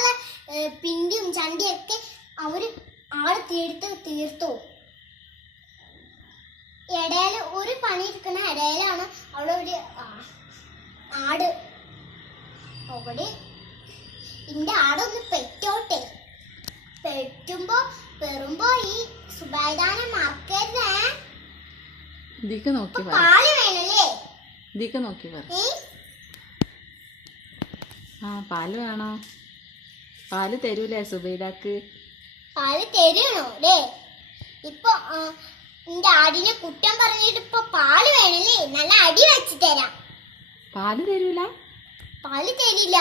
തിന്നാനുള്ള പിണ്ടിയും ചണ്ടിയും ഒക്കെ അവര് ആള് തീർത്തു. ഇടയില് ഒരു പണി ഇരിക്കുന്ന ഇടയിലാണ് അവിടെ ഒരു ആട്. അവിടെ എന്റെ ആടൊന്ന് പെറ്റോട്ടെ. പെറുമ്പോ ഈ സുബൈദാനെ മറക്കരുതേ. പാല് വേണല്ലേ? പാല് വേണോ? പാല് തരൂലേ സുബൈദാക്ക്? പാല് തരണോ അല്ലേ? ഇപ്പൊ എന്റെ ആടിനെ കുറ്റം പറഞ്ഞിട്ട് ഇപ്പൊ പാല് വേണല്ലേ? നല്ല അടി വെച്ച് തരാം. പാല് തരൂല? പാല് തരില്ല.